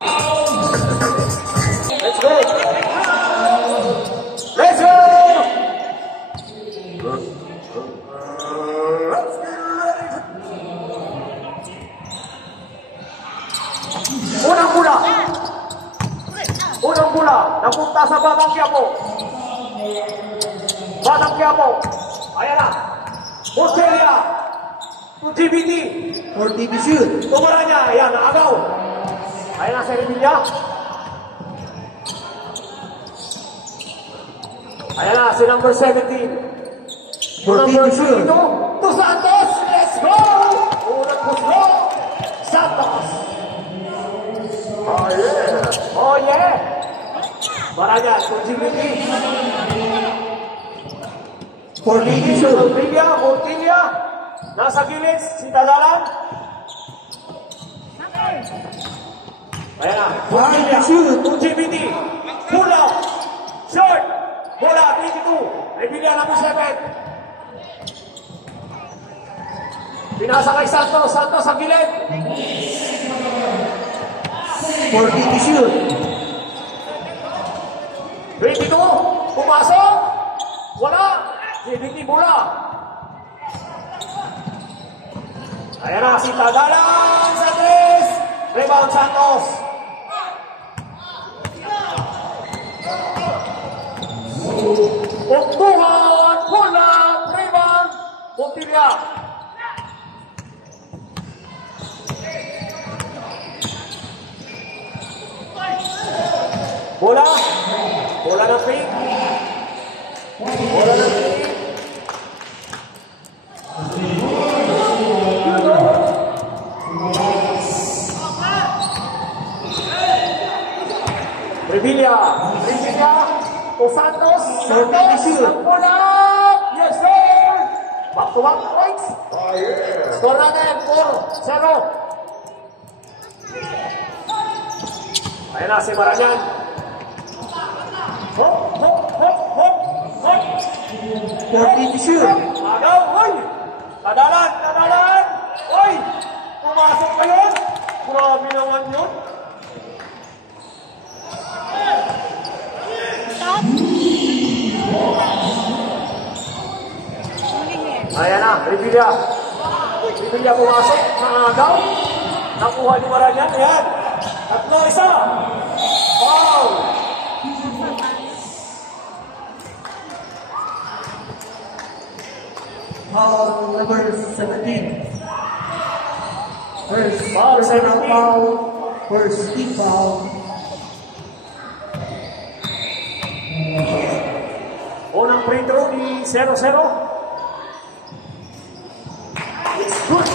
Let's go! Let's go! Unang bola, napunta sa Batang Quiapo. Batang Quiapo. Ayan na. Montilla. To GBT. For TV shoot. Tumara niya. Ayan, naagaw. Ayan na si Revilla. Ayan na si number 17. For TV shoot. To Santos. Let's go! Unang puslo. Santos. Oh yeah. Oh yeah. Baranya to GBT. For TV shoot. Montilla. Nasa gilid si Tagalan. Ayan na. Montilla. To GBT. Pull up. Short. Bola. 22. Revilla number 7. Pinasa kay Santos. Santos sa gilid. For TV shoot. 22. Pumasok. Wala. GBT bola. Ayan na si Tagalan sa 3. Rebound Santos. Pagtuhan. Bola. Rebound. Montilla. Bola. Bola ng pink. Bola ng pink. Revilla. To Santos. Santos. Bola. Yes, sir. Back to back points. Score natin. 4-0. Ayan na si Maranyan. Hop, hop, hop, hop, hop. For TV shoot. Agaw, oy! Tadalan, tadalan! Oy! Pumasok pa yun? Grabe naman yun. Ayan na, Revilla. Revilla pumasok. Agaw. Nakuha ni Maranyan. Ayan. 3-1. Wow! Foul number 17. First Foul 17. foul. First team foul. Unang free throw ni 0-0. It's good.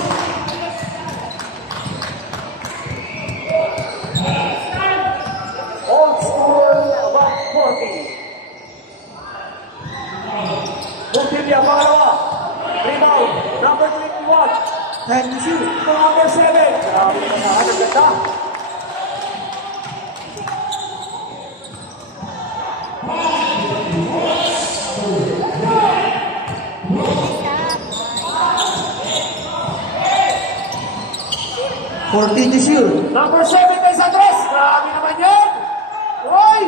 All score about 40. Montilla pangalawa. Rebound. Number 21. Time to shoot. Number 7. Grabe na ang ganda. For TV shoot. Number 7 kay Santos. Grabe naman yan. Roy!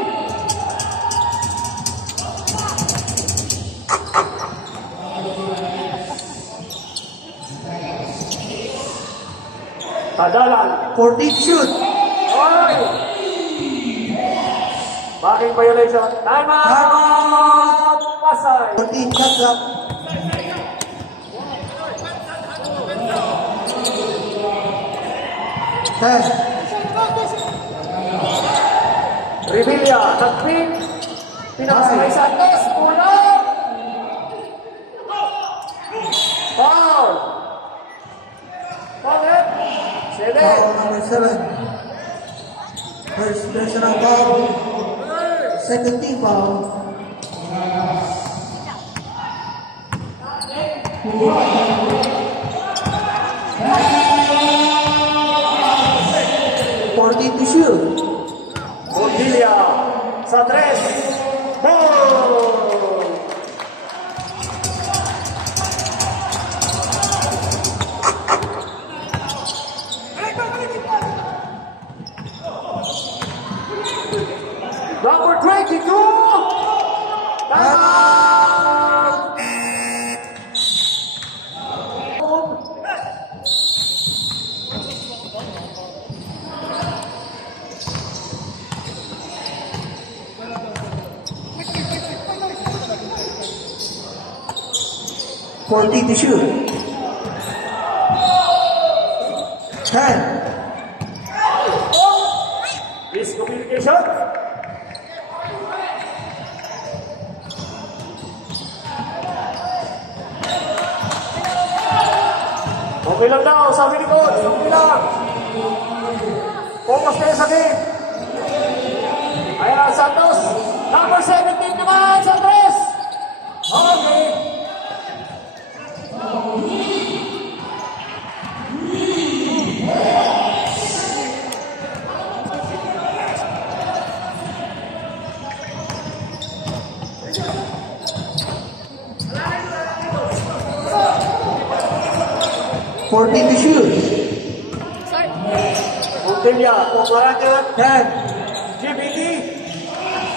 Tadalan. For TV shoot. Roy! Backing violation. Time out! Pasay. 14 shots up. Ten. Revilla. Nag-pin. Pinakasa kay Santos. Pulang. Foul. Foul. 7. Foul number 7. First personal foul. Second team foul. To shoot. Montilla sa 3. Ball! Number 22. Out! Forty to shoot. 10. Miscommunication. Okay lang daw, sabi ni Coach. Okay lang. Focus kayo sa game. Ayan, Santos. Number 17 naman sa tres. Okay. Forty to shoot. Montilla, pumarangan. 10. GBT.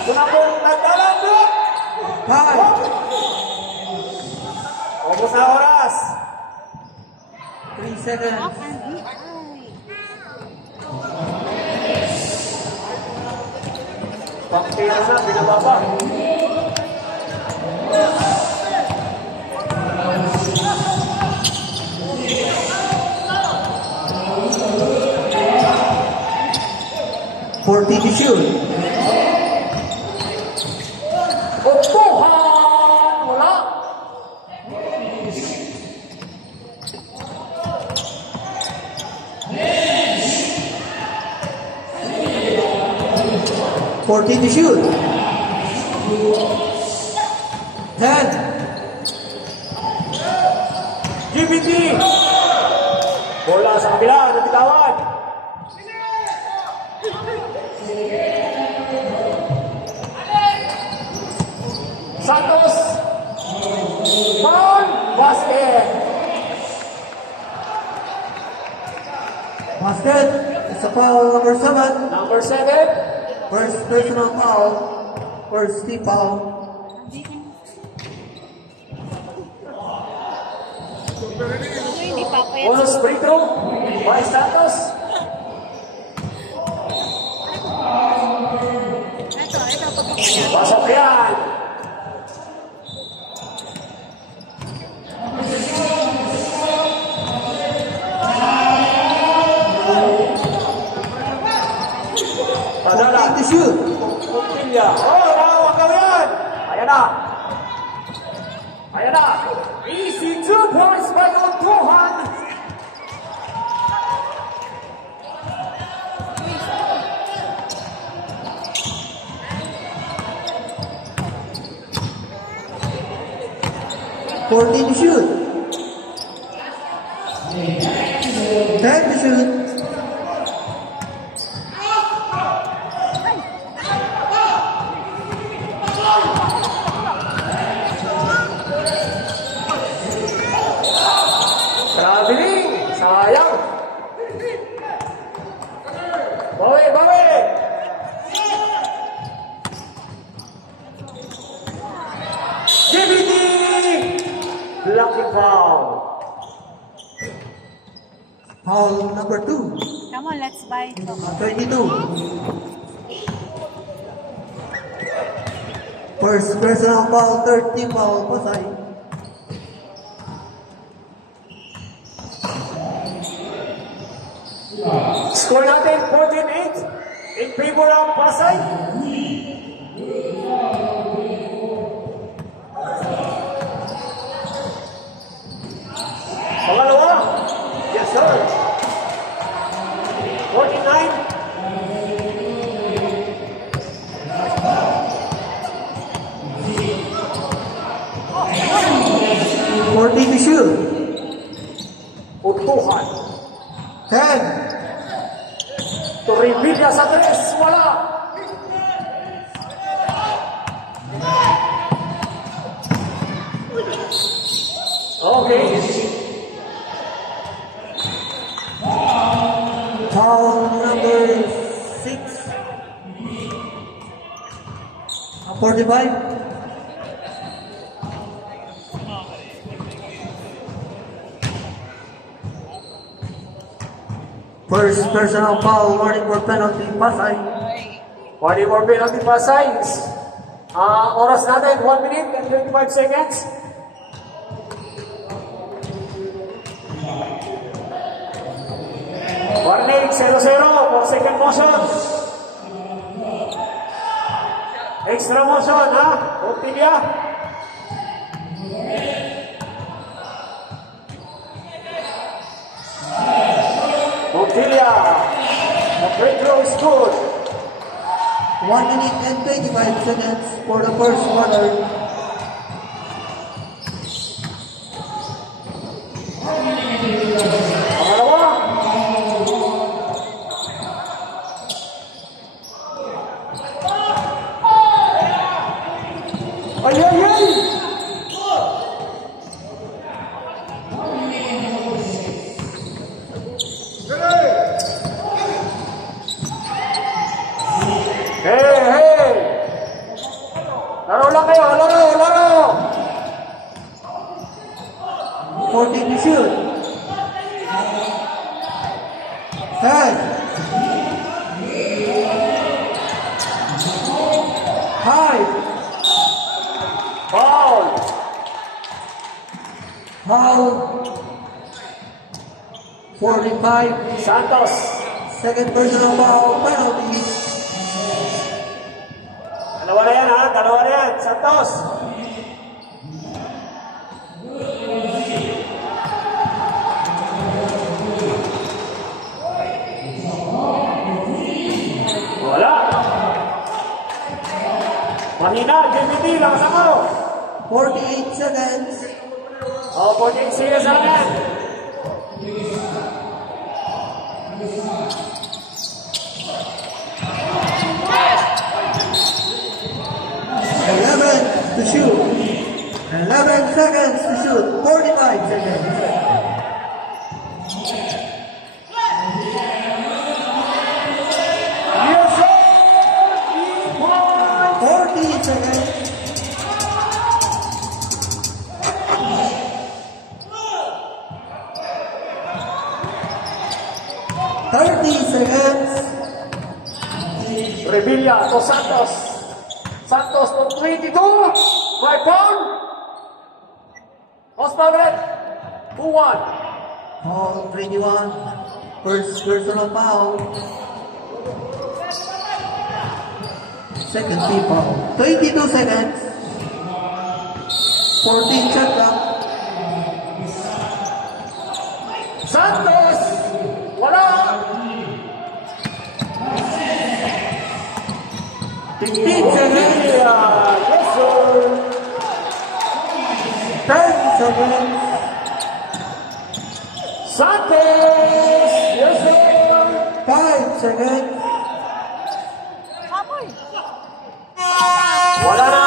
Sunabong nagdalang doon. 5. Ubus na oras. 3 seconds. Pagtira na, binababa. Forty to shoot. Upuhan! Wala. Forty to shoot. 10. GBT. Bola sa kabila, nabitawan. Santos. Foul. Basket. Basket. It's a foul number 7. Number 7. First personal foul. First team foul. Hindi pa ako yan. Bonus free throw by Santos. Ito, pagkakaya. Pasok yan. Padala. 40 to shoot. Montilla. Oh, nakawagaw yan. Ayan na. Ayan na. Easy 2 points by Upuhan. Forty to shoot. 10 to shoot. Traveling. Sayang. Bawi, bawi. GBT. Blocking foul. Foul number 2. Come on, let's buy. 22. First personal foul, third team foul, Pasay. Score natin 14-8 in favor of Pasay. Pangalawa. Yes, sir. 49. Forty to shoot. Utuhan. 10. To reveal niya sa tres. Wala. Okay. Foul number 6. 45. First personal foul, warning for penalty, Pasay. Warning for penalty Pasay. Oras natin, 1 minute and 25 seconds. Warning, 0-0 for second motion. Extra motion, ha? Optilia. Optilia. The free throw is good. 1 minute and 25 seconds for the first quarter. Pangalawa. Ay, ay, ay! Hey, hey! Laro lang kayo, laro! 14 to shoot. Head. High. Foul! Foul. 45. Santos! Second personal foul, penalty. Dalawa na yan, ha? Dalawa na yan, Santos! Wala! Mahina, JPT, lakas ako! 48 seconds. 48 seconds na lang yan! 11 to shoot. 11 seconds to shoot. 45 seconds. Yes, sir! 3 points! 40 seconds. Revilla to Santos. Santos to 22. My phone. Osman Red. 2-1. Foul 21. First personal foul. Second team foul. 22 seconds. 14 shot clock. Santos. Wala. 15 seconds. Yes, sir. 10 seconds. Santos. Yes, sir. 5 seconds. Wala na.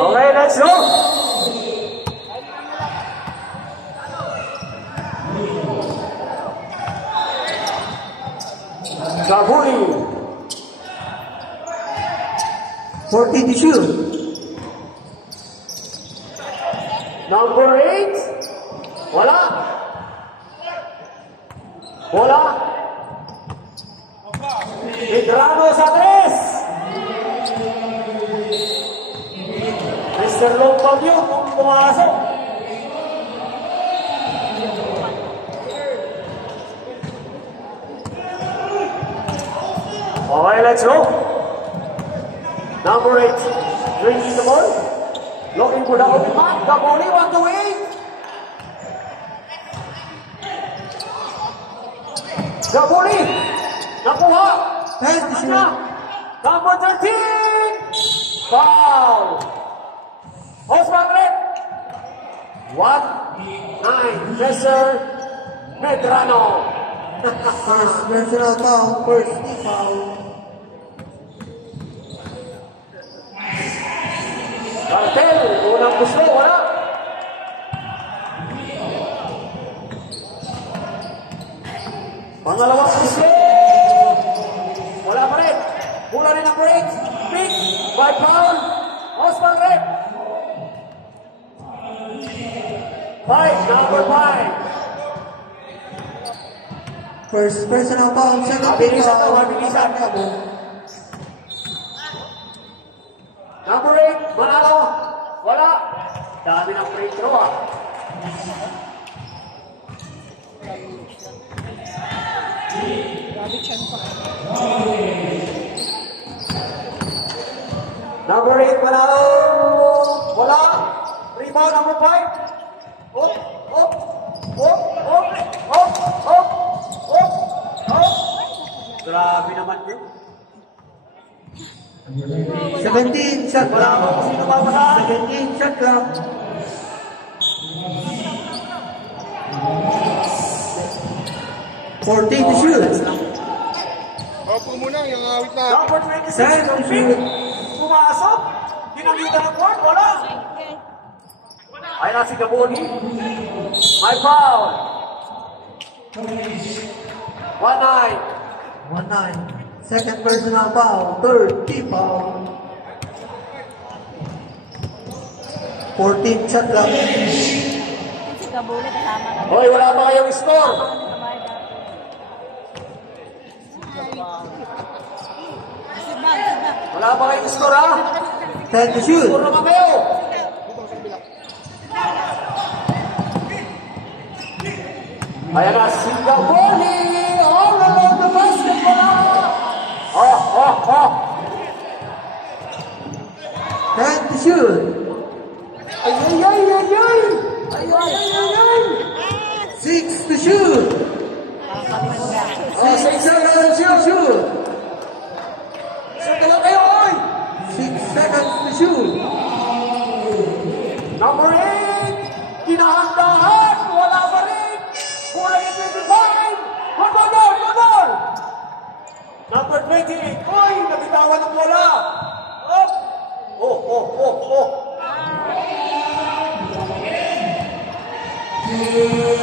Okay, let's go. Gabuli. 40 to shoot. Number 8. Wala. Wala. Medrano sa 3. Mr. Lompag yun kung pumasok. Okay, let's go. Number 8. Drinking the ball. Looking for the open man. Gabuli, 1 to 8. Gabuli. Nakuha. 10 to shoot. Number 13. Foul. Osman Red. 1-9. Mr. Medrano. First personal foul. First team foul. Cartel. Unang gusto. Wala. Pangalawang pusit. Wala pa rin. Bola rin ang break. Pick. By foul. Osman red. 5, number 5. First personal foul, second Mabilisan daw, foul. mabilisan. Number 8, manalo. Wala. Dami ng free throw ah. Number 8, manalo. Wala. Rebound, number 5. Up, up, up, up, up, up, up, up. Grabe naman yun. 17 shot Wala clock. akong sino babasahan. 17 shot clock. 14 to shoot. Opo muna, yung awit na. Number 26, Time to shoot. pumasok. Ginamitan ng court, wala. Ay na si Gaboni. My foul. 1-9. 1-9. Second personal foul. Third team foul. 14 shot clock. Si Gabole kasama ka. Hoy, wala pa kayong score. Wala pa kayong score ha. 10 to shoot. Score naman kayo. Ayan na, si Gaboni. All around the basketball. Oh. 10 to shoot. Ay. 6 to shoot. 6 seconds to shoot. Shoot na kayo, oy. 6 seconds to shoot. Number 8, kinahandahan, wala pa rin. Bola yung 25. Gol. Number 28, oy, nabitawan ng bola. Up. Oh.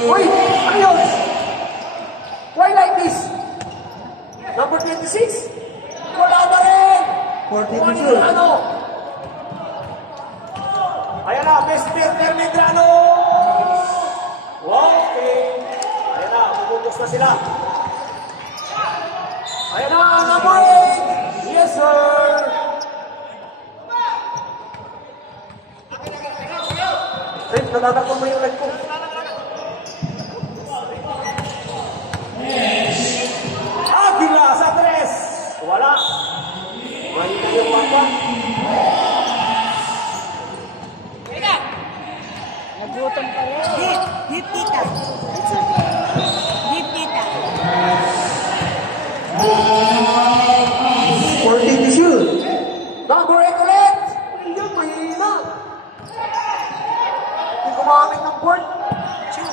Uy, ano yun? Why like this? Number 26, wala pa rin. 14 to Juan shoot. Medrano. Ayan na, Mr. Medrano. Okay. Ayan na, bubugos na sila. Ayan na, number 8. Yes, sir. Eh, natatakot mo yung leg ko. Agila sa 3. Wala. May yung pakpak. Nagutom pa rin. Hit kita. Hit kita. 14 to shoot. Number 8 ulit. Ayun, mahina. Hindi gumamit ng board.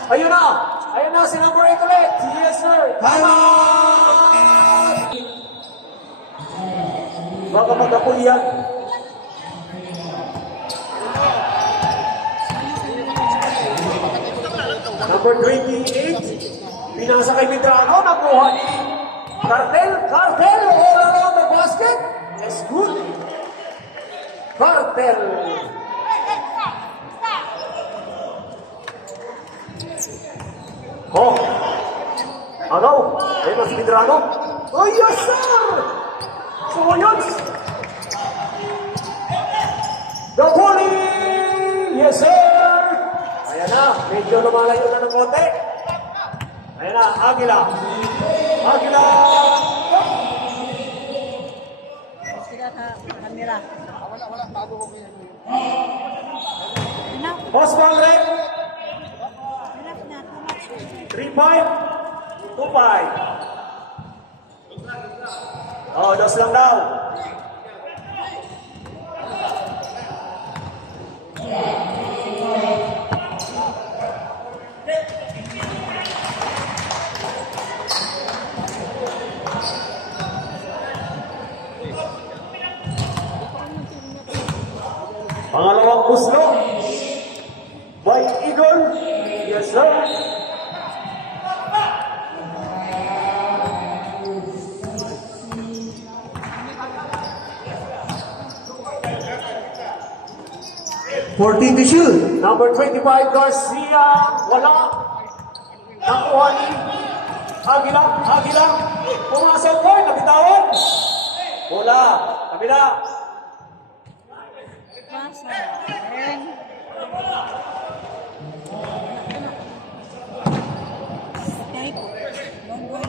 Ayun na si number 8 ulit. Yes, sir. Tama. Baka magkapul yan. Number 28. Pinasa kay Medrano. Nakuha ni Cartel. All around the basket. Yes, good. Cartel. Oh. Agaw. Ayun na si Medrano. Oh, yes, sir. So, yun. The volley. Yes, sir. Ayan na. Medyo lumalayo na ng konti. Ayan na. Agila. Sila sa kamera. Wala, bago ko kaya. Enough. Osman Red. Enough na. Too much. 3-5. 2-5. Oh, dos lang daw. Pangalawang puslo. White Eagle. Yes, sir. 14 to shoot. Number 25, Garcia. Wala. Nakuha ni Aguila. Pumasok ko. Nabitawan. Bola. Kabila. Pasa. Snipe. Longgoy.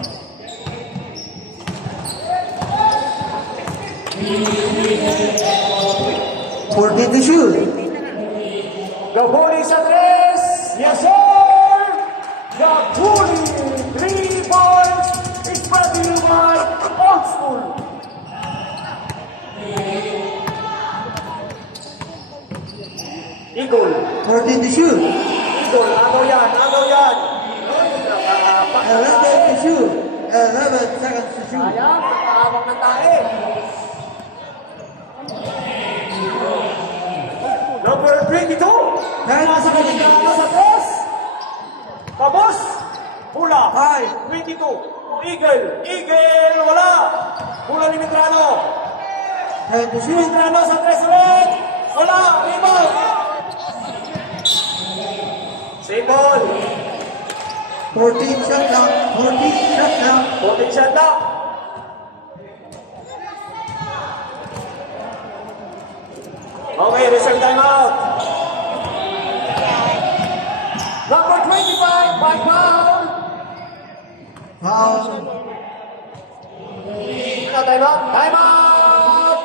14 to shoot. Gabuli sa tres. Yes, sir. Gabuli. 3 points. It's brought to you by Old School. Eagle. 14 to shoot. Eagle. Agaw yan. 11 to shoot. 11 seconds to shoot. Sayang. Nakahabang ng tae. Number 22. Nasa kanya sa tres. Tapos. Pula. 22. Eagle. Wala. Pula ni Medrano. 10 to Si shoot. Medrano sa tres ulit. Wala. Rebound. Same ball. 14 shot down. 14 shot down. 14 shot down. Okay, reserve timeout. Number 25, by foul. Foul. Timeout. Timeout.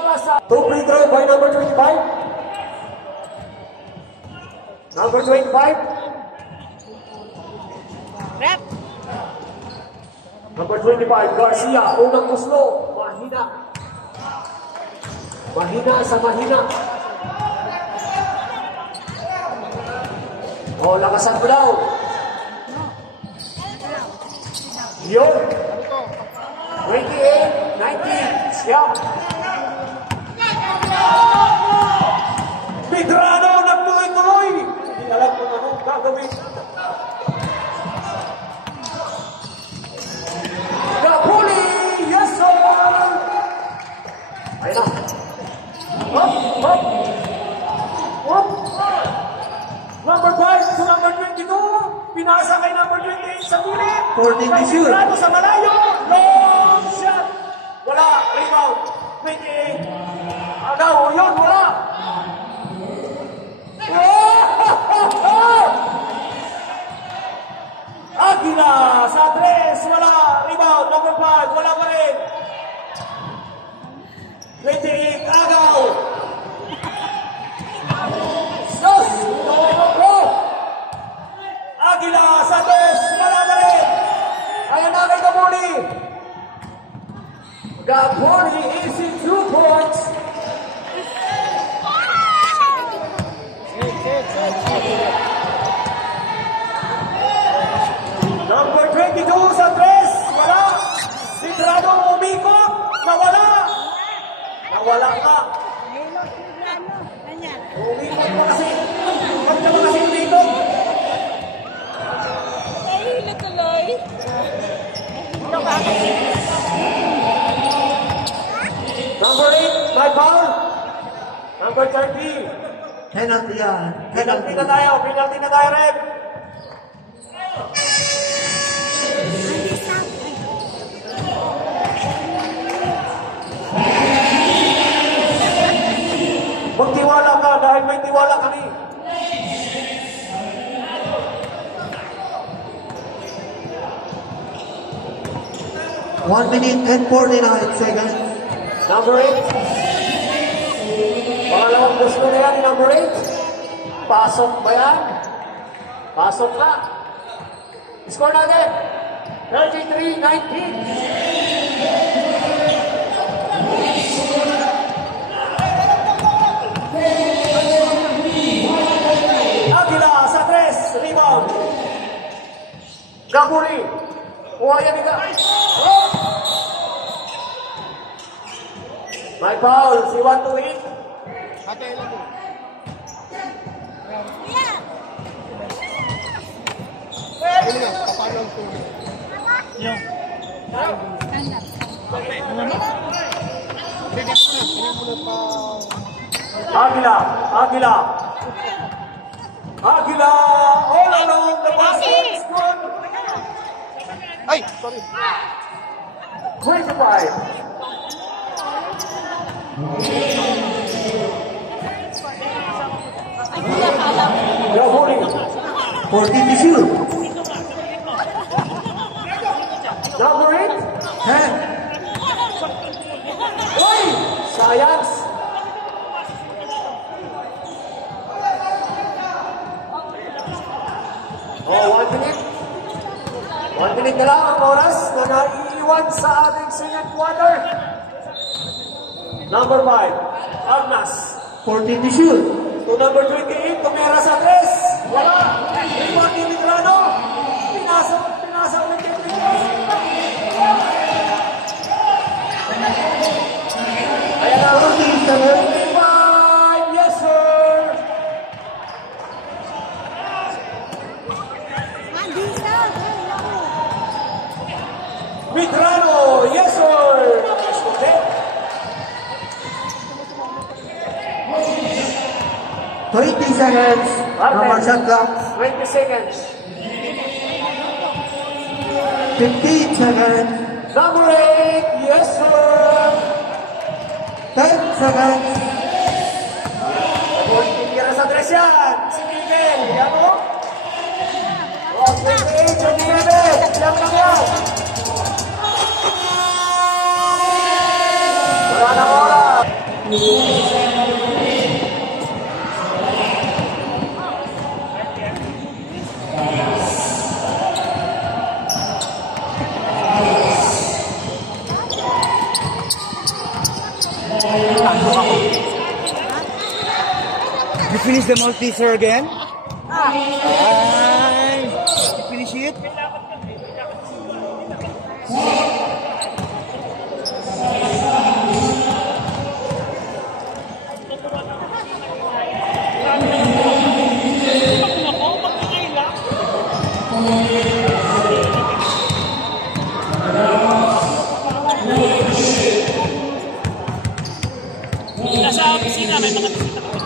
Two free throw by number 25. Number 25. Rep. Number 25, Garcia. Unang kuslo. Mahina sa mahina. Oh, lakasan mo daw. Yun. 28, 19. Siya. Medrano nagtuloy-tuloy. Hindi alam kung ano gagawin. Gabuli! Yes, sir! Ayun na. Hop! Number 5 to number 22. Pinasa kay number 28 sa guli. 14 to shoot. Medrano sa malayo. Long shot. Wala. Rebound. 28. Agaw. Yun. Wala. Aguila sa tres. Wala. Rebound. Number 5. Wala pa rin. 28. Agaw. Sos. Aguila sa tres. Wala pa rin. Ayan na kay Gabuli. Gabuli is in 2 points. Number 22 sa tres. Wala. Medrano umikot. Nawala. Nawala ka. Lelo, Medrano. Ganyan. Umikot mo kasi. Ba't ka ba kasi umikot? Nahilo tuloy. Nahilo ka kasi. Number 8, by foul. Number 30. Penalty yan. Penalty na tayo, rep. Magtiwala ka dahil may tiwala kami. One minute and 49 seconds. Number 8. Pangalawang gusto na yan ni number 8. Pasok ba yan? Pasok ka. Score natin. 33-19. Aguila sa tres. Rebound. Gabuli. Kuha yan ika. Oh! May foul. Si 128. Ate, ilan mo? Ano nga? Paano ang tuloy? Hindi mo na pa... Aguila. Aguila all along the basket. Good. Ay, sorry. 25. The holding. 14 to shoot. Number 8. Hand. Uy! Sayang. Oh, 1 minute. 1 minute na lang ang oras na naiiwan sa ating second quarter. Number 5, Agnas. 14 to shoot. To number 28, tumera sa 3. Wala. Rebound ni Mitrano. Pinasa ulit kay Mitrano. Ayan na. 5, yes sir. Mitrano, yes sir. 20 seconds. No more shot clock. 20 seconds. 15 seconds. Number 8, yes sir. 10 seconds. Tira sa 3 yan. Si Miguel, yan o. Oh, 28, 29. Yan lang yan. Wala na oras. You finish the multi-sir again? Ay, you finish it? Nasa opisina, may mga bisita kami.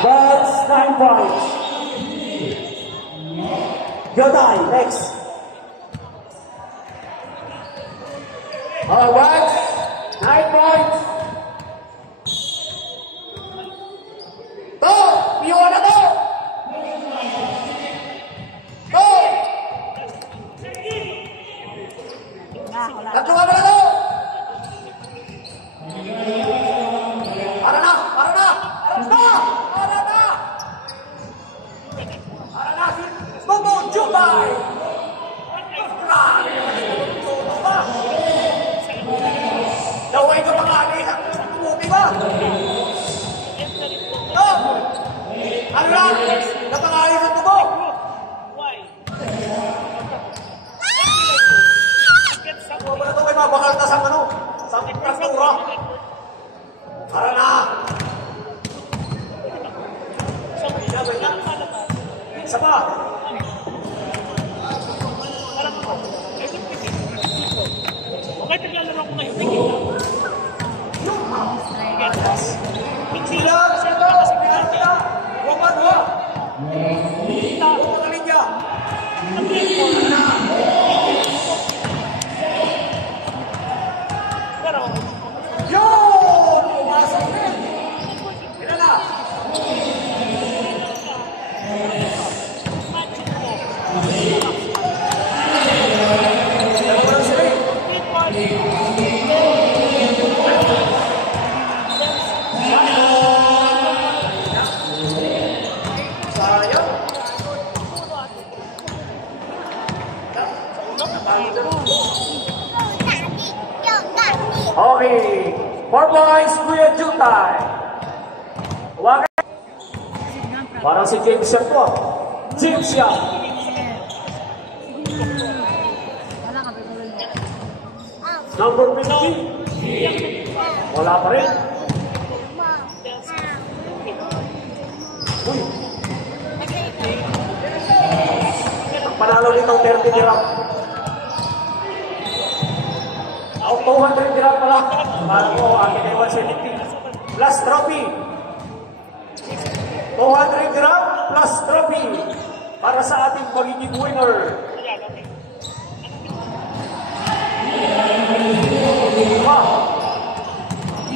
That's 9 points. Goday, next. Wax, 9 points. To! Iwan na to! To! Tatlo ka pala to! Para na! Para na! Alas na! Para na! Para na si Momo Jubay! Naway ka mga alihang tumubi ba? Oh! Ano lang? Napangali sa tubo! Why? Ano ba na ito? May mabakal na sa ano? Sa infrastruktura. Para na! Wait na. Isa pa! Okay, taglalaro ko ngayon. Thank you. Sila! Sila! Sila! Huwag ba? Huwag ka linya! Pero, Yun! Pumasok din! Ilan na? Dalawa lang sila eh. Sayang. Okay. 4 points, Kuya Jutay. Huwagan. Parang si James Siak po. James Siak. Number 50. Wala pa rin. Uy. Ang panalo nito, 30 dirham. 200 dirham pala. Para ko, akin ay 170. Plus trophy. 200 dirham plus trophy. Para sa ating magiging winner.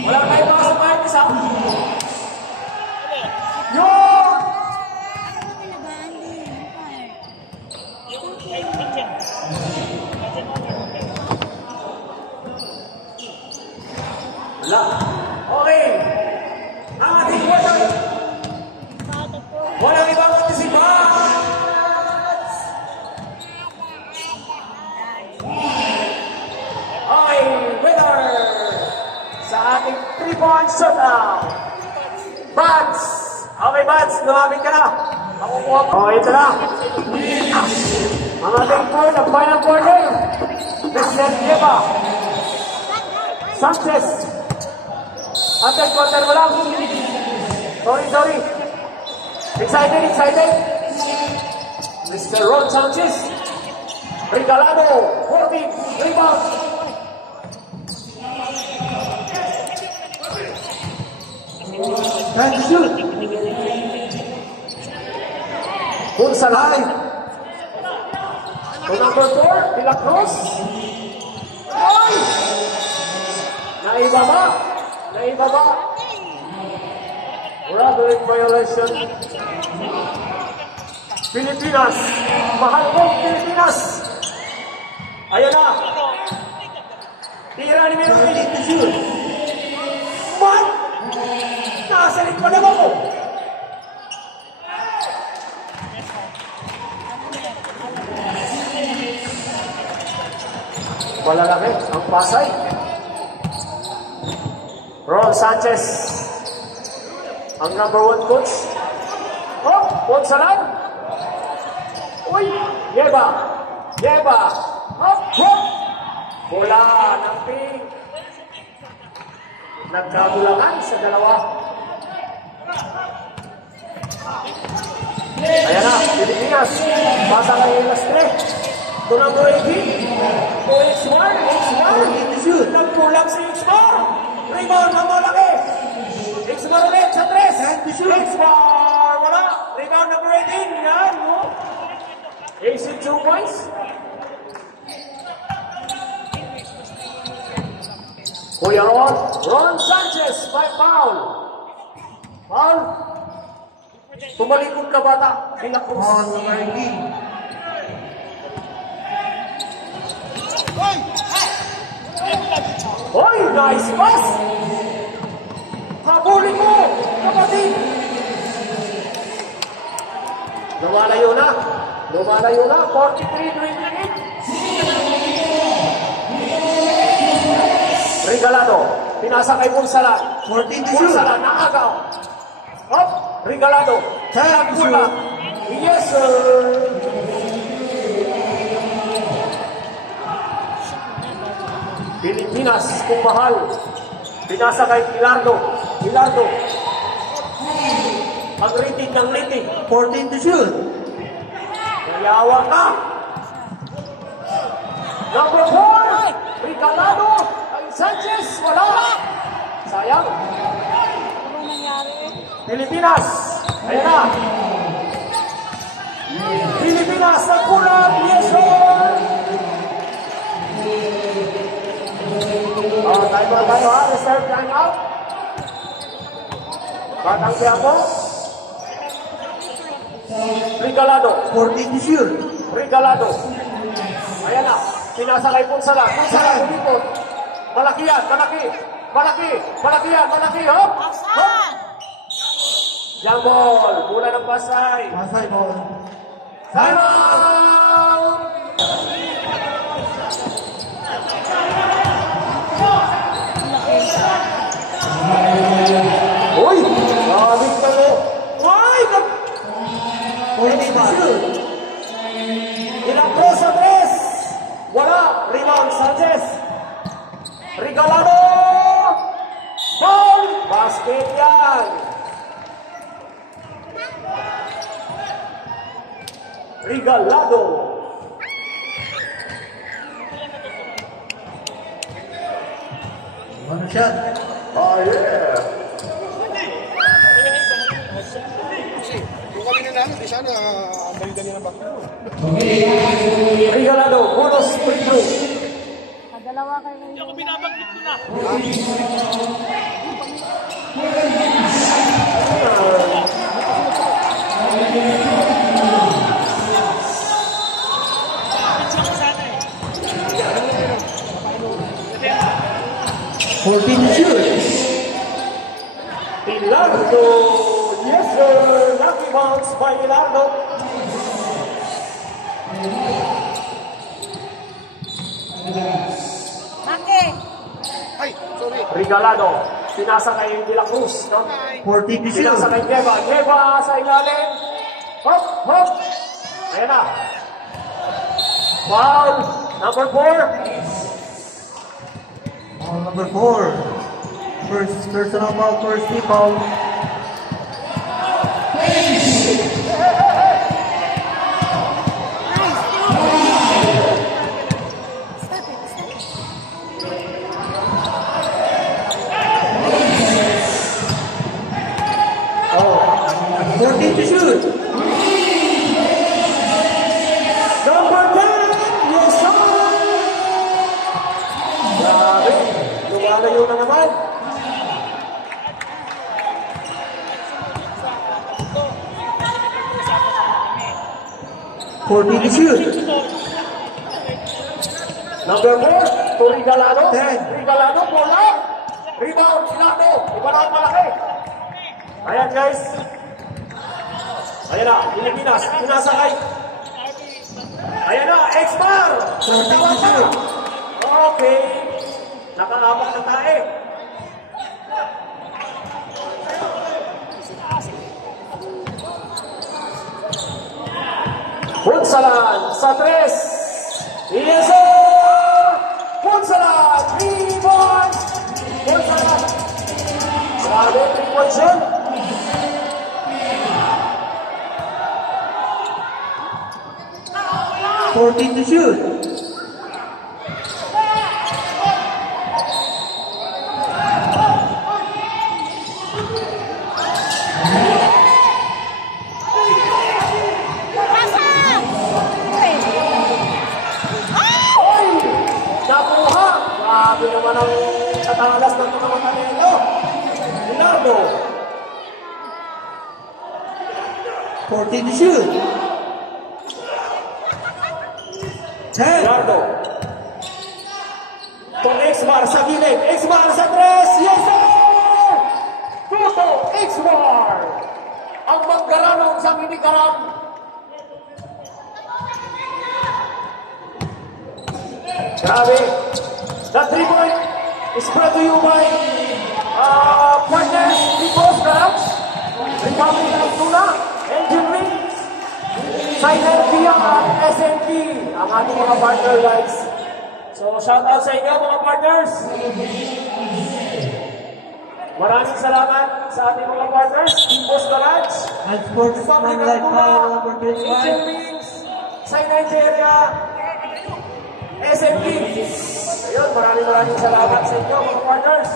Wala tayong mga sabahin isa. Yun! Wala. Okay. Ang ating winner. Walang ibang kundi si Bats. Okay, winner sa ating 3-point shootout. Bats. Okay, Bats, lumapit ka na. Makukuha mo. Okay, ito na. Ang ating final quarter. President Eva Sanchez. Ating quarter mo lang. Sorry. Excited. Mr. Ron Sanchez. Regalado. 14. Rebound. Time to shoot. Punsalay. To number 4, De La Cruz. Ay! Naibaba. Robbery violation. Pilipinas. Mahal kong Pilipinas. Ayan na. Tira ni Miro. What? Nasa likod na ako. Malalaki ang Pasay. Ron Sanchez. Ang number 1 coach. Oh, Ponsalan. Uy, Yeba. Hop. Bola ng ping. Nagkabulangan sa dalawa. Ayan na, Pilipinas. Pasa kay Elastre. To number 18. To X1. Nagpulang si X1. Rebound na malaki. X1 ulit sa 3. X1. Wala. Rebound number 18. Yan, no? AC 2 points. Kuya Ron Sanchez by foul. Tumalikod ka bata. De La Cruz. On number 18. Hoy, nice pass! Habulin mo, kapatid! Lumalayo na. 43-28. Regalado. Pinasa kay Punsalan. 14 to shoot. Punsalan, naagaw. Hop, Regalado. Time to Pula. Yes, sir. Pilipinas, kung mahal. Pinasa kay Pilardo. Ang rating ng rating. 14 to shoot. Yayawa ka. Number 4. Regalado. Kay Sanchez. Wala. Sayang. Ano nangyari? Pilipinas. Ayan na. Pilipinas nagkulang. Yes, sir. Tayo ha. Reserve time out. Batang Quiapo. Regalado. 14 to shoot. Regalado. Ayan na. Pinasa kay Punsalan. Lumipot. Malaki yan. Malaki. Hop. Jump ball. Bola ng Pasay. Pasay ball. Time out. shoot. Ilacruz sa 3. Wala. Rebound Sanchez. Regalado. Foul. Basket yan. Regalado. One shot. Oh yeah. Kung kami nanalo, di sana ang dali-dali ng basketball. Regalado. Bonus free throw. Dalawa kayo. Hindi ako binabanggit ko na. Bitch ako sana eh. 14 to shoot. Bilardo. Yes sir. Lucky bounce by Bilardo. Maki! Ay, sorry. Regalado. Pinasa kay De La Cruz. No? 14 to shoot. Pinasa kay Jeva. Jeva sa ilalim. Hop, hop. Ayan na. Foul. Number 4. Foul number 4. First personal foul, first team foul. Oh, 14 to shoot. Number 10. Yes sir. Grabe. Lumalayo na naman. To shoot. Number 4, to Regalado. 10. Regalado, bola. Rebound, Silado. Iba na ang malaki. Ayan guys. Ayan na, Pilipinas. Pinasakay. Ayan na, X-Bar. Tawa na. Okay. Nakaapak na tayo. Punsalan sa 3. Yes sir! Punsalan! 3 points! Punsalan! Grabe, 3 points yun. To shoot. Oy! Nakuha! Grabe naman ang katalas ng mga Matanelo. Leonardo. 14 to shoot. 10. Leonardo. Itong X-Bar sa gilid. X-Bar sa 3. Yes sir! Tuto X-Bar. Ang magkaranong sa minikaram. Grabe. The 3-point is brought to you by partners Nico's Garage, Republic of Tuna, Engine Rings, Synergy at SNP, ang ating mga partner guys. So shout out sa inyo mga partners. Maraming salamat sa ating mga partners, Nico's Garage, And sports Republic man of like Tuna, foul number Engine 25. Rings, Synergy, SNP. Ayun, maraming salamat sa inyo mga partners.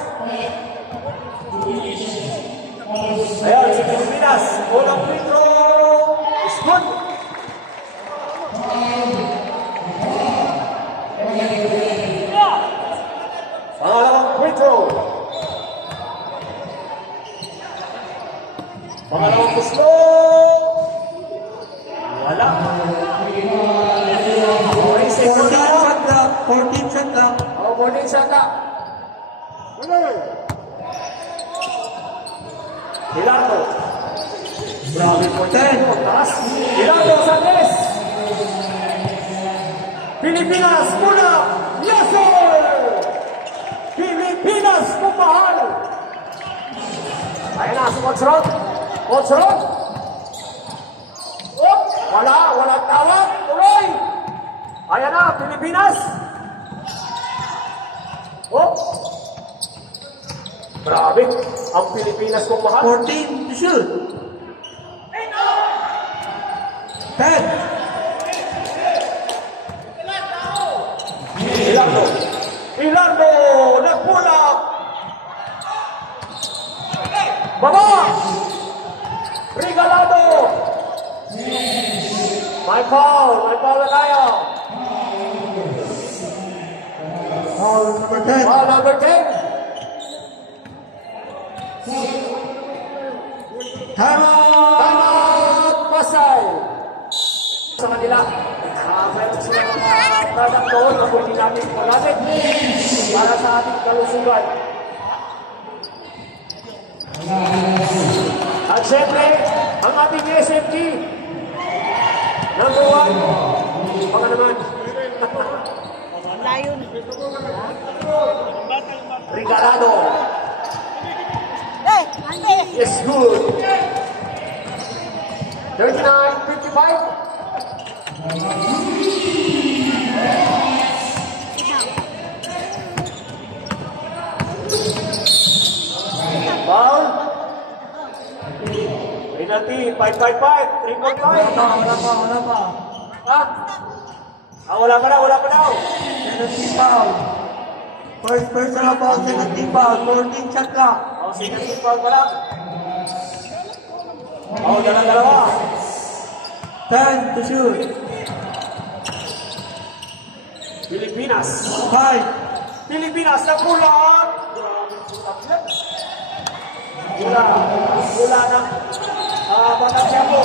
Ayun, si Pilipinas. Unang free throw is good. Pangalawang free throw. Pangalawang gusto. Wala. Okay, 14 second na. shot clock. 14 shot clock. Oh, morning shot na. Hilardo. Grabe po. 10. Taas. Hilardo sa 3. Pilipinas muna. Yes sir! Pilipinas kumahal. Ayan na si Coach Rod. Coach Rod. Oh, Walang tawag. Tuloy. Ayan na, Pilipinas. Oh. Grabe. Ang Pilipinas kung mahal. 14 to shoot. 10. Ilardo. Nag-pull up. Baba. Regalado. May foul na tayo. Foul number 10. Foul number 10. Timeout. Pasay. Sa kanila. Meron sila mga product doon na pwede natin pagkasin para sa ating kalusugan. At syempre, ang ating SMG. Number 1. Baka naman. Layon. Regalado. Eh! Yes, good. 39-55. Foul. Penalty, 5-5-5. 3-5-5. Wala pa. Ha? Wala pa daw. Penalty foul. First personal foul, penalty foul. 14 shot clock. Sige, foul pa lang. Dalawa. 10 to shoot. Pilipinas. 5. Pilipinas na pulaan. Wala na. Batang po.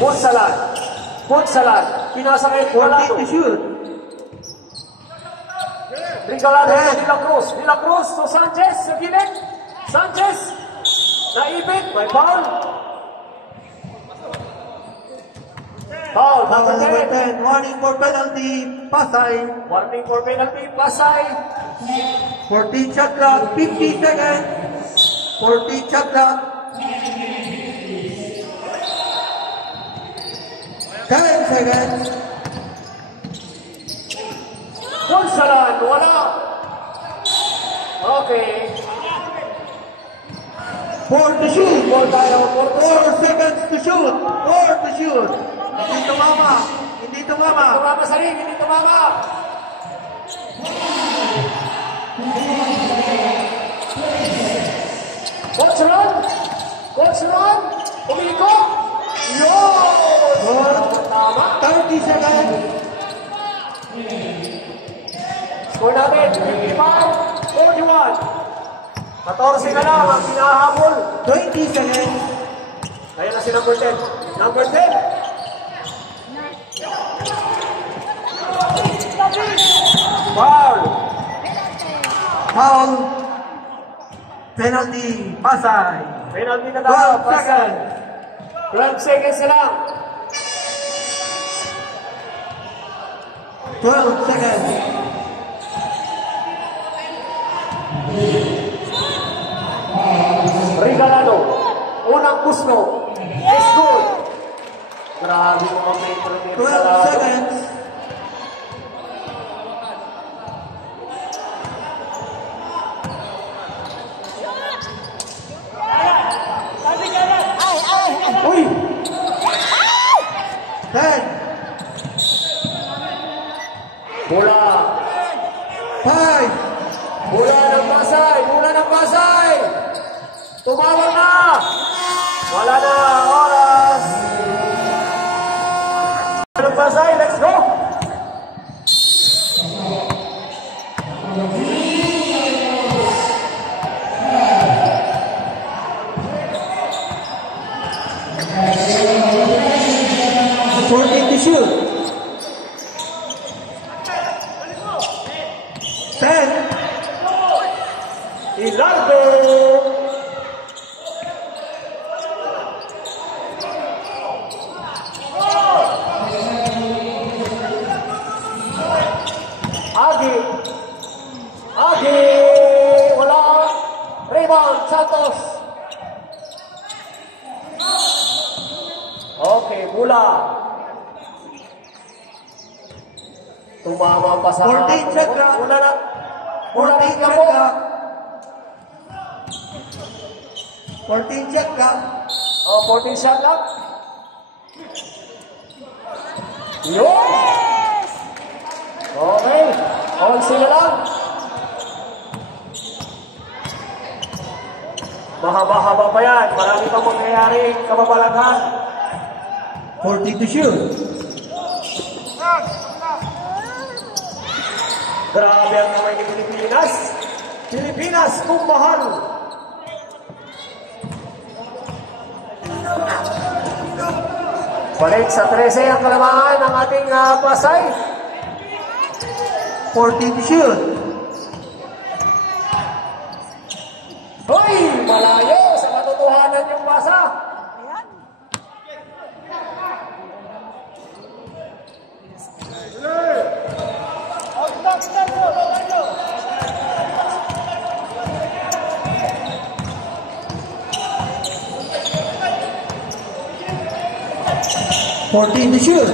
Punsalan. Pinasakit. 14 to shoot. Regalado sa De La Cruz. So Sanchez sa gilid. Sanchez. Naibig. May foul. Foul. Foul Number number 10. 10. Warning for penalty. Pasay. Warning for penalty. Pasay. 14 shot clock. 50 seconds. 14 shot clock. 10 seconds. Punsalan. Wala. Okay. 4 to shoot. Ball tayo. 4 seconds to shoot. 4 to shoot. Hindi tumama. Tumama sa ring. Hindi tumama. Coach Ron. Umiliko. Yun. Tama. 30 seconds. Score natin. 55-41. 14 na lang ang pinahabol. 20 seconds. Kaya na si number 10. Number 10. Foul. Foul. Penalty. Pasay. Penalty na tayo. 12 seconds. 12 seconds na lang. 12 seconds. Regalado. Unang pusto. Is good. Grabe mo ang metro ni 12 Regalado. seconds. Uy! 10. Bola. 5. Bola ng Pasay. Tumawag na. Wala na oras. Bola ng Pasay, let's go. To shoot. 10. Ilardo. Agi. Wala. Rebound, Santos. Tumama pa sa... 14 shot clock. Wala na. 14 shot clock. 14 shot clock. Oh, 14 shot lang. Yun! Okay. All sila lang. Mahaba-haba pa yan. Marami pang mangyayari kababalaghan. 40 to shoot. Grabe ang kamay ni Pilipinas. Pilipinas kung mahal. Balik sa 13 ang kalamangan ng ating Pasay. 40 to shoot. Hoy! Malayo sa katotohanan yung basa. Ayan. Fourteen to shoot.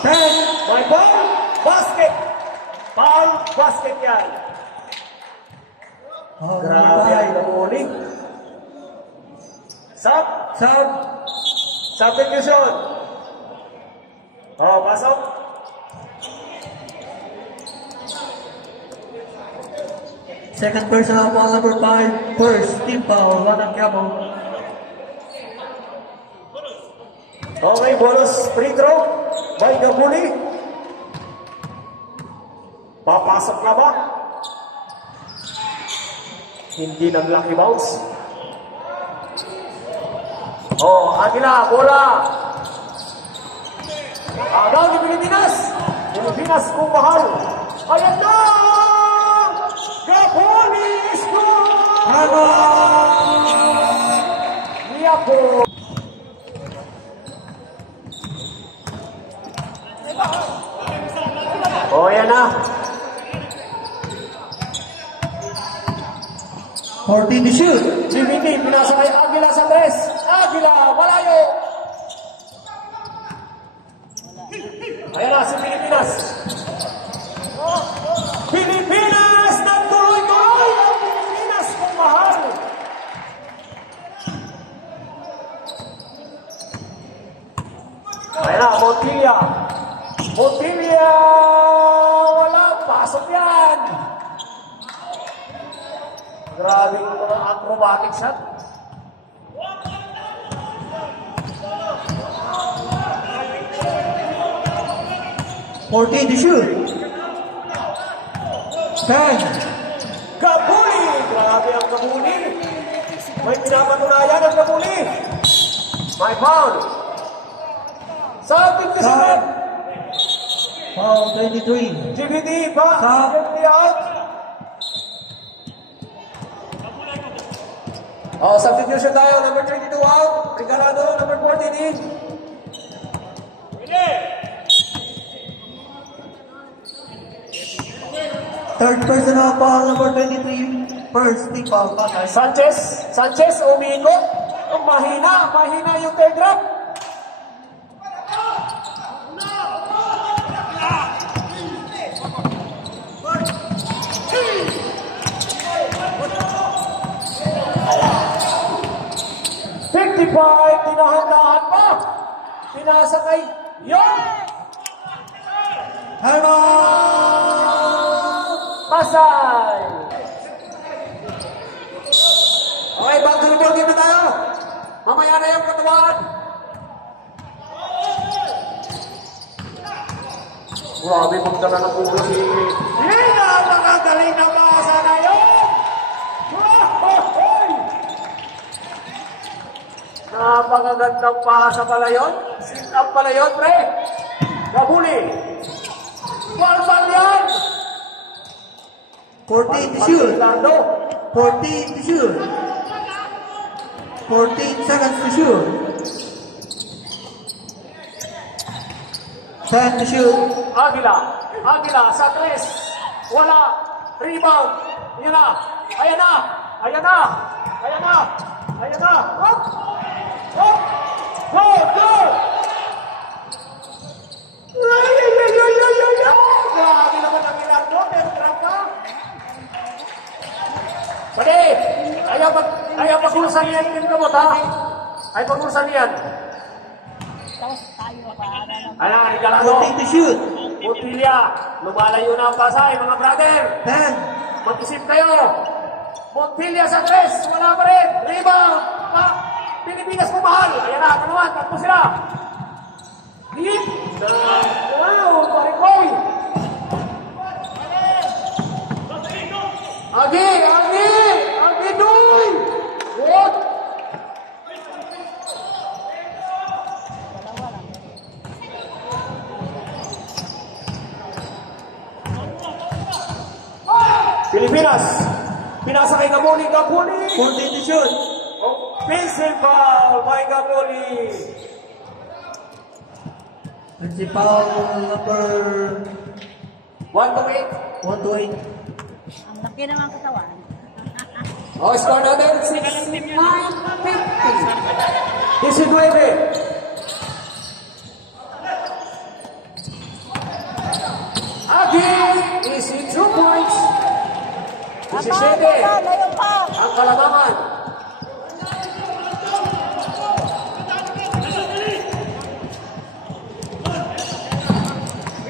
10. My ball, basket. Foul, basket yan. Oh, Grabe ang namuling. Sub, Sub. substitution. Oh, pasok. Second personal foul number 5. First team foul. Wanang Quiapo. Okay, bonus free throw by Gabuli. Papasok na ba? Hindi nag-lucky bounce. Oh, Atila, bola. Agaw ni Pilipinas. Pilipinas kung mahal. Ayan na! Gabuli is good! Liapo. Oh, yan na. 14 to shoot. DVD, pinasa kay Aguila sa 3. Aguila, malayo. Ayan na, si Pilipinas. Pilipinas, nagtuloy-tuloy ang Pilipinas kung mahal. Ayan na, Montilla. Montilla, wala, pasok yan. Grabe yung mga acrobatic shot. Fourteen to shoot. 10. Gabuli! Grabe ang Gabuli. May pinapatunayan ang Gabuli. My foul. Something to Foul. say. Foul 23. GBD ba? Foul. GBD out. Oh, substitution tayo. Number 22 out. Regalado, number 14 in. Third personal foul number 23. First team foul. Pasay. Sanchez, umiikot. Oh, mahina yung third drop. Tinahandaan pa. Pinasa kay Yon. Hello! Pasay. Okay, back to the ball game na tayo. Mamaya na yung katuwaan. Grabe magdala ng ulo si Lina. Nakagaling ng pasa na yun. Napakagandang pasa pala yun. Sit up pala yun, pre. Gabuli. Bal yan. 14 to shoot. Lardo. 14 to shoot. 14 seconds to shoot. 10 to shoot. Aguila sa 3. Wala. Rebound. Yan na. Ayan na. Hop. Go. Ay, pag-usan yan. Tapos tayo pa. Ayan, Regalado. 14 to shoot. Montilla. Lumalayo na ang pasay, mga brother. 10. Mag-isip kayo. Montilla sa 3. Wala pa rin. Rebound. Pilipinas pumahal. Ayan na, kanuan. Tatlo sila. Hit. Wow, Parikoy. Agi. Agi doy. What? Pilipinas. Pinasa kay Gaboli. 14 to shoot. Offensive foul by Gaboli. Principal number 1 to 8. 1 to 8. Ang laki naman katawan. Oh, score natin 69-50. 19. Again, easy 2 points. 17. Layo pa. Ang Kalamangan.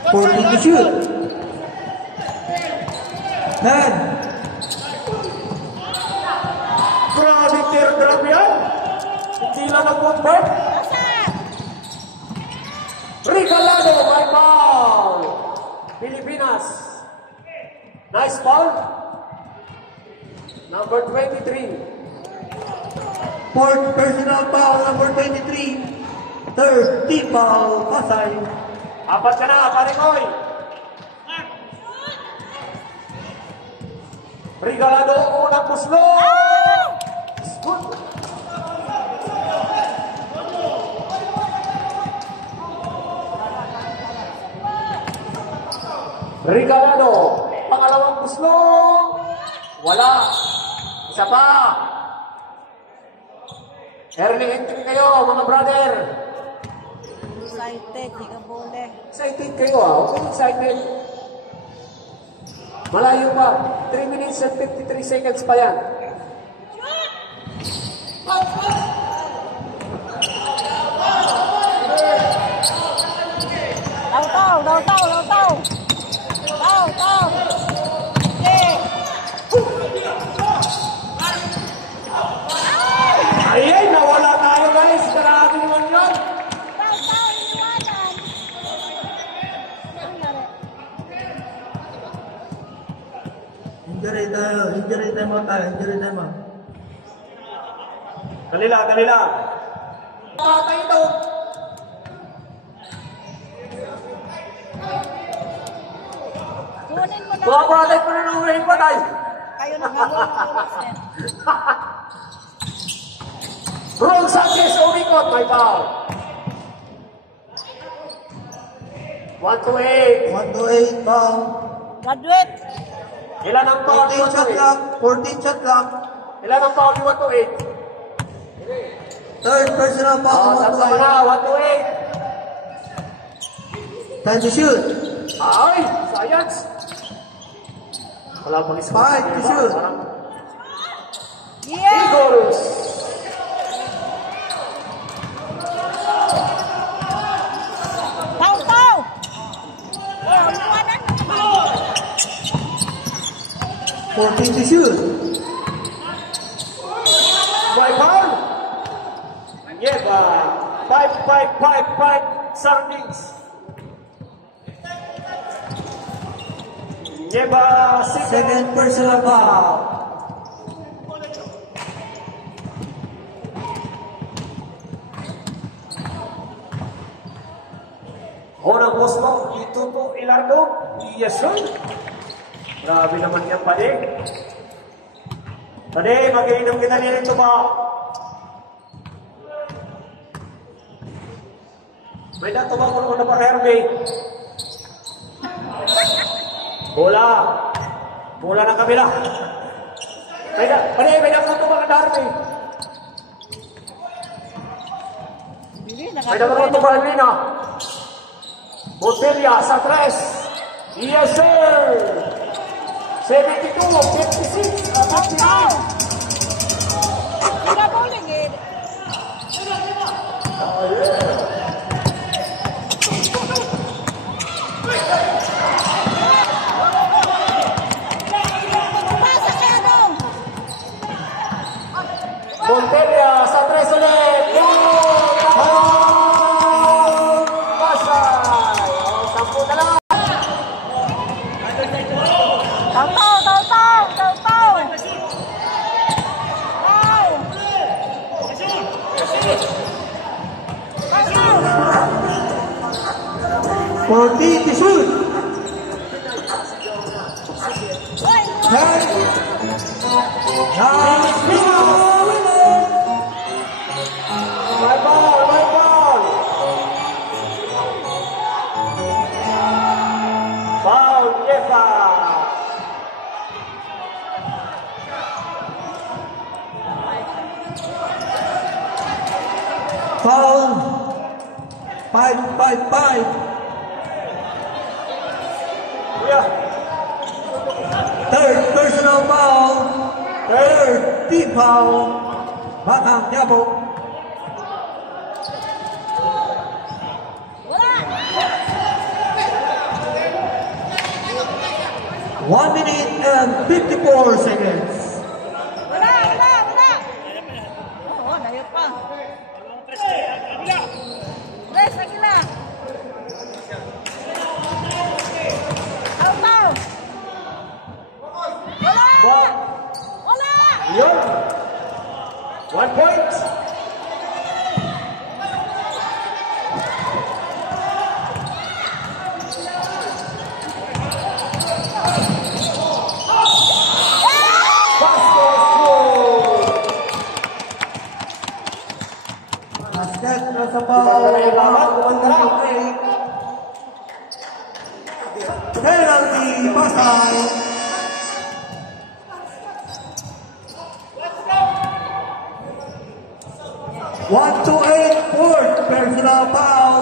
To shoot. 10. Grabe teardrop yan. Sila nag-convert. Regalado by foul. Pilipinas. Nice foul. Number 23. Fourth personal foul number 23. Third team foul. Pasay. Apat ka na, Parikoy. Regalado unang puslo. Good. Regalado. Pangalawang puslo. Wala. Isa pa. Early entry kayo, mga brother. Excited, di ka bole. Excited kayo Okay, excited. Malayo pa. 3 minutes and 53 seconds pa yan. Daw. Okay. Ay, nawala tayo guys. Grabe naman yun. Iwanan. Nangyari. Injury time out tayo. Kanila. Patay ito. Kunin mo na. Buwabatay pa na ng urahin pa tayo. Kayo na oras din. Ron Sanchez umikot. May foul. 1 to 8. 1 to 8 foul. Graduate. Ilan ang foul? 14 shot clock. 14 shot clock. Ilan ang foul? 1 to 8. Third personal foul. 1 to Tatlo ka na. 1 to 8. Time to shoot. Ay, science. Wala pang isa. 5 to shoot. Yeah. Eagles. Taw. Oh, iwanan. 14 to shoot. By foul. Yeba. 5 Sardines. Yeba. Second personal foul. Unang posto, dito po Ilardo. Yes, sir. Grabe naman yan, Pade. Pade, mag-iinom kita nito ba? May dato ba kung ano pa Hervey? Bola ng kabila. Pade, may dato ba ka Hervey? May dato ba Hervey? Montilla sa 3. Yes, sir. 72, 56, 59. Hindi ka bowling eh. Pasa kay Anong. Montella sa 3 ulit. Pasay. O, 10 na lang. Taw. Wow. 14 to shoot. Oy, 10. Last minute. My ball, my ball. Foul, Jefa. Foul. 5-5-5. Yeah. Third personal foul. Third team foul. Batang Quiapo. wala. 1 minute and 54 seconds. Wala. Oo, layo pa. Guys, lagi na. Taw. Wala. Yun. 1 point. Basket nasa foul. Penalty Pasay. One to 8 fourth personal foul.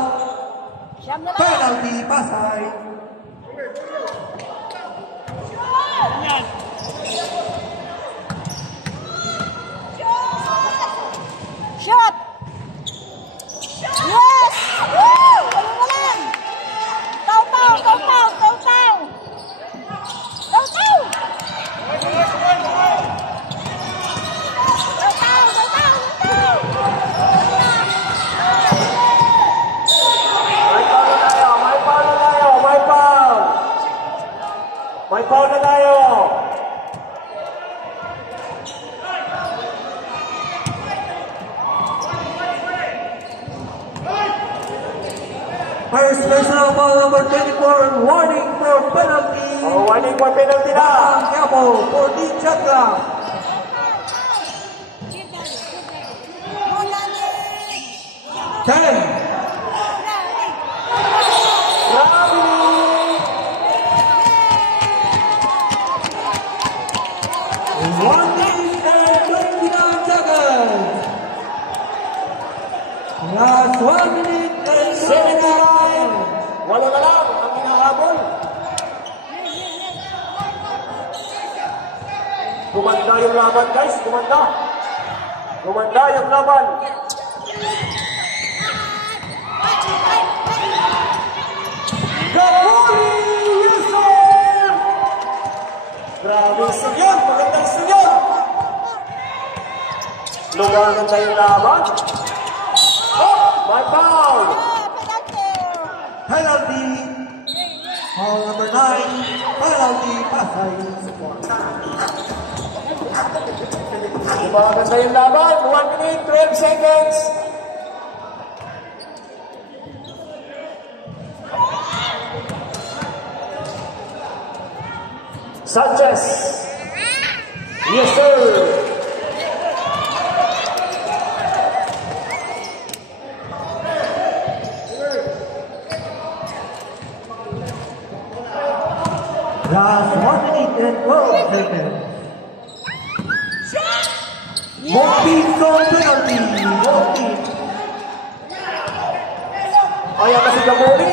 Siyam na lang. Penalty Pasay. Shot! Yes! Woo! Walang! Taw! May foul na tayo. First personal foul number 24. Warning for penalty. Warning for penalty na. Batang Quiapo. 14 shot clock. Wala 10. One minute and 29 seconds. Last 1 minute and 7 seconds. Walo na lang ang hinahabol. Kumanda yung laban, guys. Kumanda. Kumanda yung laban. Gaboli Wilson! Grabe sugyan. Magandang sugyan. Lumagan tayo yung laban. Oh, my foul. Penalty. Foul number 9. Penalty Pasay. Lumagan tayo yung laban. 1 minute, 12 seconds. Sanchez. Yes, sir. Last 1 minute and 12 seconds. Mopinson penalty. Mopin. Ayan na si Gaboli.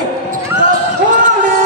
Gaboli!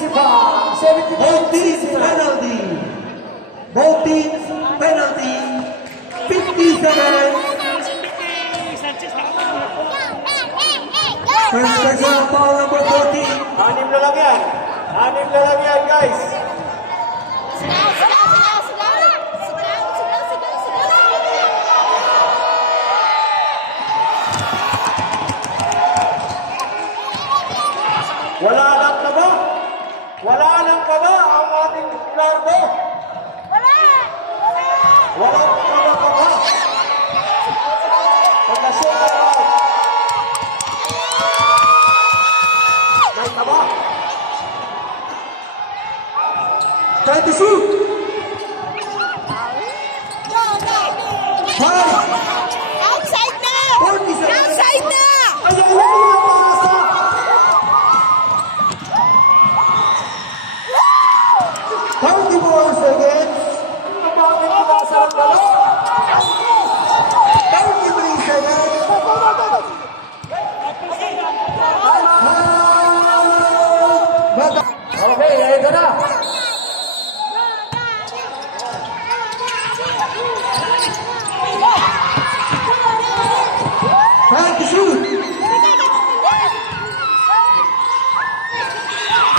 Both teams penalty. Both teams penalty. 50 seconds. Sanchez na. First personal foul number 14. Anim na lang yan. Anim na lang yan, guys. Sigaw, sigaw, sigaw, sigaw. Sigaw, sigaw, sigaw, sigaw. Wala lang na ba? Wala lang pa ba ang ating Lardo? Wala! Wala! Wala pa ba? Pagka-shoot na out. May taba. Time to shoot. Go, go! Five. Outside na! 40 seconds. Outside na! Ayan na yung pasa. 24 seconds. Bakit pasa ang dalo? 33 seconds. Okay, ito na. Time to shoot.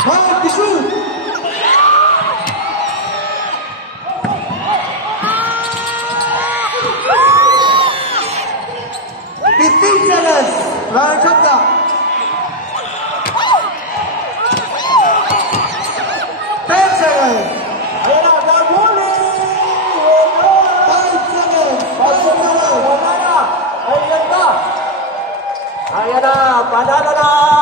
Time to shoot. Seconds. Ryan Chopra. 10 seconds. Ayan na, nahuli! 5 seconds. 5 seconds. Wala na! Ayan na! Ayan na! Panalo na!